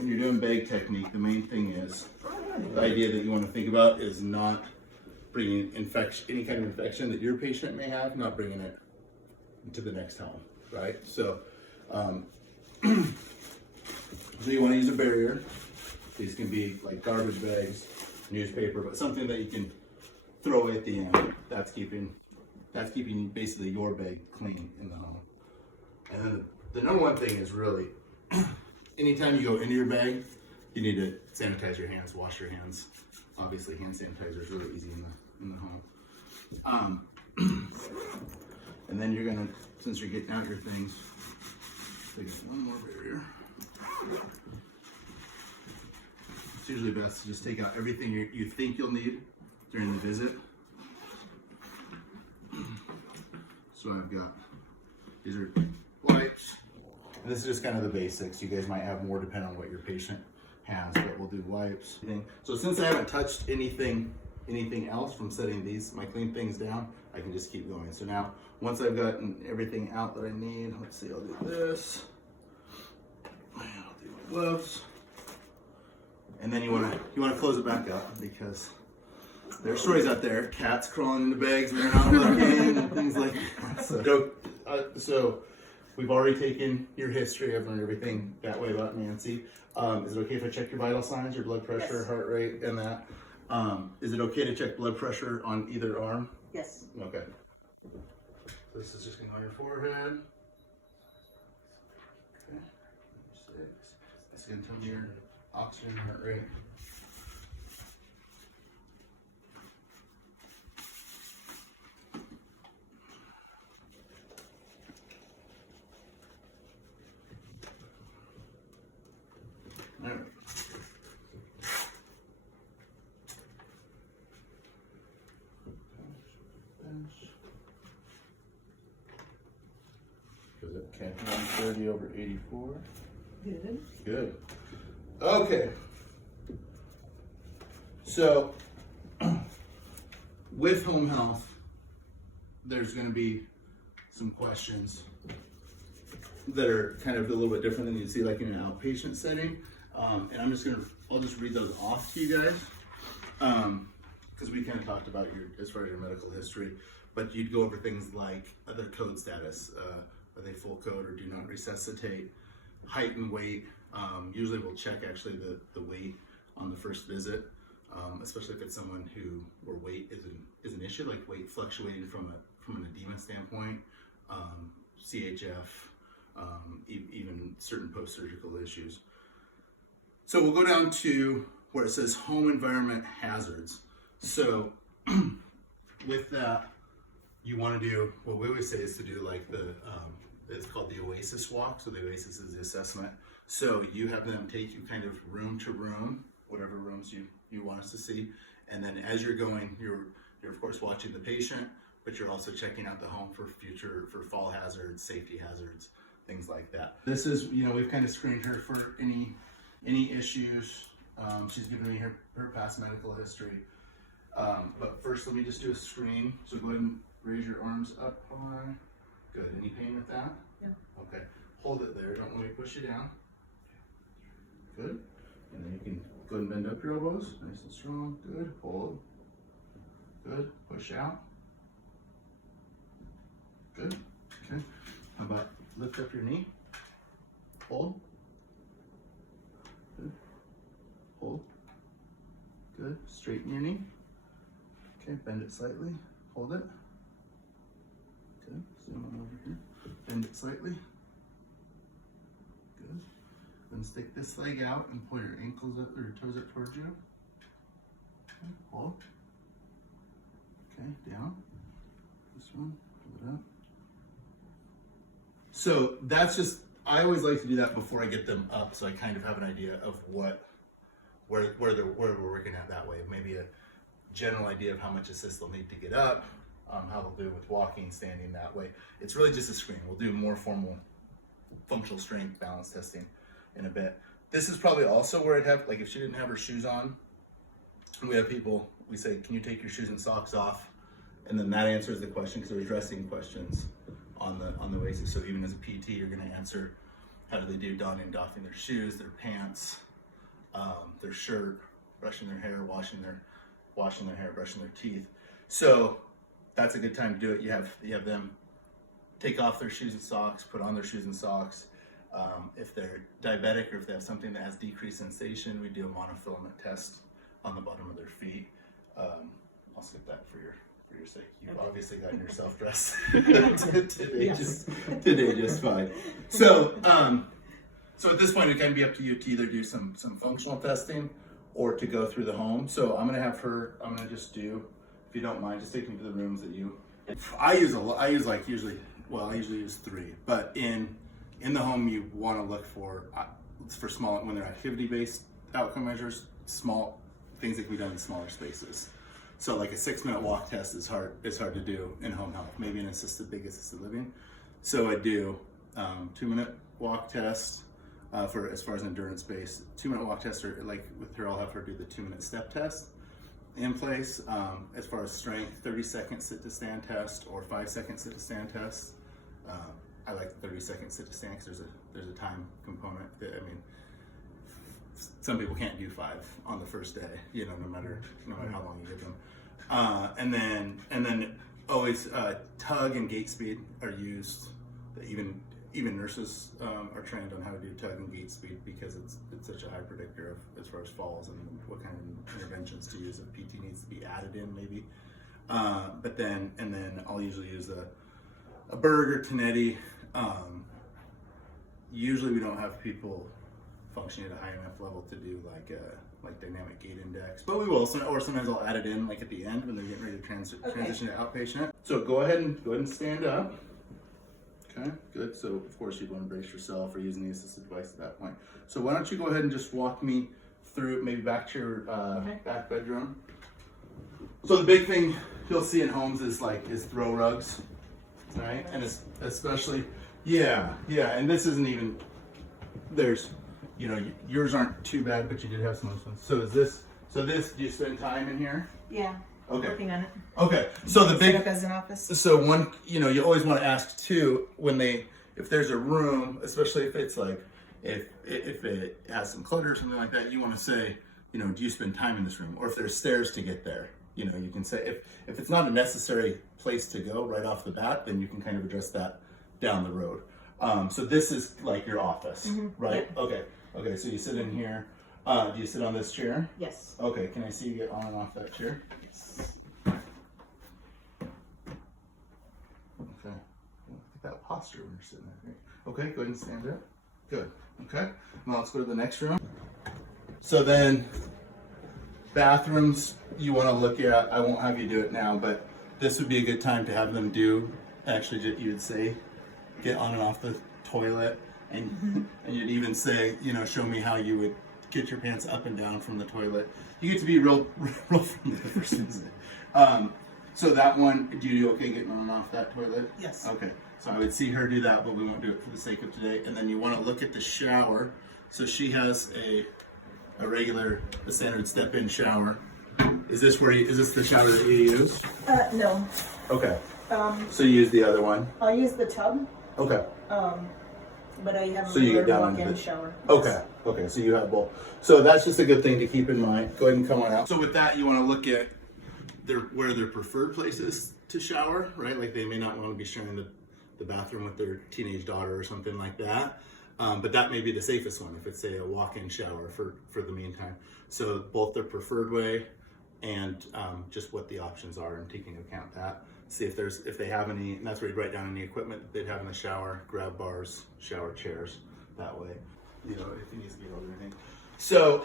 when you're doing bag technique, the main thing is, the idea that you want to think about is not bringing infection, any kind of infection that your patient may have, not bringing it into the next home, right? So, so you want to use a barrier. These can be like garbage bags, newspaper, but something that you can throw away at the end. That's keeping basically your bag clean in the home. And then the number one thing is really, anytime you go into your bag, you need to sanitize your hands, wash your hands. Obviously, hand sanitizer is really easy in the home. And then you're gonna, since you're getting out your things, take one more barrier. It's usually best to just take out everything you think you'll need during the visit. So I've got, these are wipes. And this is just kind of the basics. You guys might have more depending on what your patient has, but we'll do wipes. So since I haven't touched anything else from setting my clean things down, I can just keep going. So now, once I've gotten everything out that I need, let's see, I'll do this. I'll do my gloves. And then you wanna close it back up, because there are stories out there, cats crawling into bags when you're not looking and things like that. So we've already taken your history. I've learned everything that way about Nancy. Is it okay if I check your vital signs, your blood pressure, Yes. heart rate, and that? Is it okay to check blood pressure on either arm? Yes. Okay. This is just going on your forehead. Okay. 6. This is going to tell me your oxygen, heart rate. All right. Okay, 130 over 84. Good. Good. Okay. So, with home health, there's going to be some questions that are kind of a little bit different than you'd see like in an outpatient setting. And I'll just read those off to you guys. Because we kind of talked about as far as your medical history, but you'd go over things like their code status. Are they full code or do not resuscitate? Height and weight. Usually we'll check actually the weight on the first visit, especially if it's someone where weight is an issue, like weight fluctuating from an edema standpoint, CHF, even certain post-surgical issues. So we'll go down to where it says home environment hazards. So with that, you want to do, what we always say is to do like it's called the OASIS walk. So the OASIS is the assessment. So you have them take you kind of room to room, whatever rooms you want us to see. And then as you're going, you're of course watching the patient, but you're also checking out the home for fall hazards, safety hazards, things like that. This is, we've kind of screened her for any issues. She's given me her past medical history. But first, let me just do a screen. So go ahead and raise your arms up high. Good. Any pain with that? Yeah. Okay. Hold it there. Don't let me push you down. Good. And then you can go ahead and bend up your elbows. Nice and strong. Good. Hold. Good. Push out. Good. Okay. How about lift up your knee? Hold. Good. Hold. Good. Straighten your knee. Okay, bend it slightly. Hold it. Good. Zoom on over here. Bend it slightly. Good. Then stick this leg out and pull your ankles up or your toes up towards you. Okay, hold. Okay, down. This one, pull it up. So that's just, I always like to do that before I get them up, so I kind of have an idea of where we're working at that way. Maybe a general idea of how much assist they'll need to get up, how they'll do with walking, standing that way. It's really just a screen. We'll do more formal functional strength balance testing in a bit. This is probably also where I'd have, like if she didn't have her shoes on, we have people, we say, can you take your shoes and socks off? And then that answers the question, because we're addressing questions on the basis. So even as a PT, you're gonna answer, how do they do donning and doffing their shoes, their pants, their shirt, brushing their hair, washing their hair, brushing their teeth. So that's a good time to do it. You have them take off their shoes and socks, put on their shoes and socks. If they're diabetic or if they have something that has decreased sensation, we do a monofilament test on the bottom of their feet. I'll skip that for your sake. You've obviously gotten yourself dressed today, today just fine. So so at this point, it can be up to you to either do some functional testing or to go through the home. So I'm gonna just do, if you don't mind, just take me to the rooms that you. I usually use 3, but in the home you want to look for small, when they're activity-based outcome measures, small things that can be done in smaller spaces. So like a 6-minute walk test is hard to do in home health, maybe in big assisted living. So I do 2-minute walk test for as far as endurance based. 2-minute walk test, or like with her, I'll have her do the 2-minute step test in place. As far as strength, 30-second sit to stand test or 5-second sit to stand test. I like the 30-second sit to stand because there's a time component. Some people can't do 5 on the first day, no matter how long you give them. And then always tug and gait speed are used. Even nurses are trained on how to do tug and gait speed because it's such a high predictor of as far as falls and what kind of interventions to use if PT needs to be added in maybe. But then I'll usually use a Berg or Tonetti. Usually we don't have people functioning at a high enough level to do like dynamic gait index, but we will. Or sometimes I'll add it in like at the end when they're getting ready to transition to outpatient. So go ahead and stand up. Okay, good. So of course you'd want to brace yourself or using the assisted device at that point. So why don't you go ahead and just walk me through, maybe back to your back bedroom. So the big thing you'll see in homes is throw rugs, right? And it's especially, and this isn't even, yours aren't too bad, but you did have some of those ones. So this, do you spend time in here? Yeah. Okay. Working on it. Okay. So the big, set up as an office. So one, you always want to ask too, if there's a room, especially if it's if it has some clutter or something like that, you want to say, do you spend time in this room? Or if there's stairs to get there, you can say, if it's not a necessary place to go right off the bat, then you can kind of address that down the road. So this is like your office, right? Yep. Okay, so you sit in here. Do you sit on this chair? Yes. Okay, can I see you get on and off that chair? Yes. Okay. Look at that posture when you're sitting there. Okay, go ahead and stand up. Good. Okay. Now let's go to the next room. So then, bathrooms you want to look at. I won't have you do it now, but this would be a good time to have them do. Actually, you would say, get on and off the toilet, and you'd even say, show me how you would get your pants up and down from the toilet. You get to be real from the first visit. So that one, do you do okay getting on and off that toilet? Yes. Okay. So I would see her do that, but we won't do it for the sake of today. And then you want to look at the shower. So she has a standard step-in shower. Is this the shower that you use? No. Okay. So you use the other one? I'll use the tub. Okay. But I have a walk-in shower. Okay. Okay. So you have both. So that's just a good thing to keep in mind. Go ahead and come on out. So with that, you want to look at where their preferred places to shower, right? Like they may not want to be sharing the bathroom with their teenage daughter or something like that. But that may be the safest one if it's a walk-in shower for the meantime. So both their preferred way and just what the options are and taking into account that. See if they have any, and that's where you write down any equipment that they'd have in the shower, grab bars, shower chairs, that way, if it needs to be held or anything. So,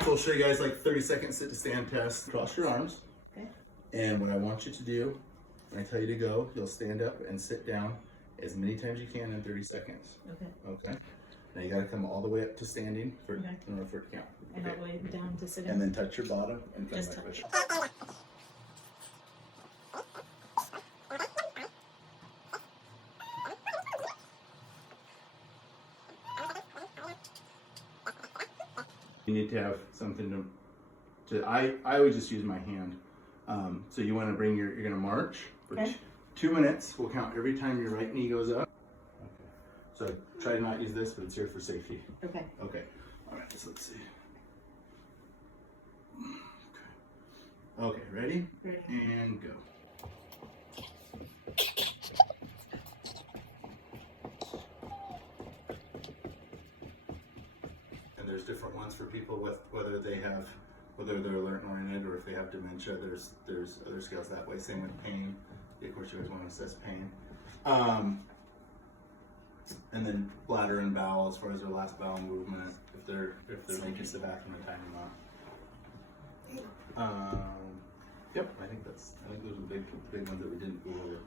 so I'll show you guys 30-second sit to stand test. Cross your arms. Okay. And what I want you to do, when I tell you to go, you'll stand up and sit down as many times you can in 30 seconds. Okay. Now you gotta come all the way up to standing in order for it to count. And all the way down to sit in. And then touch your bottom and come Just back with it. You need to have something to I always just use my hand. So you want to you're going to march for 2 minutes. We'll count every time your right knee goes up. Okay. So try to not use this, but it's here for safety. Okay. Okay. All right, so let's see. Okay, ready? Ready. And go. And there's different ones for people with whether they're alert and oriented or if they have dementia. There's other scales that way. Same with pain. Of course, you guys want to assess pain. And then bladder and bowel as far as their last bowel movement, if they're making it to the bathroom in time or not. Yep, I think those are big ones that we didn't go over.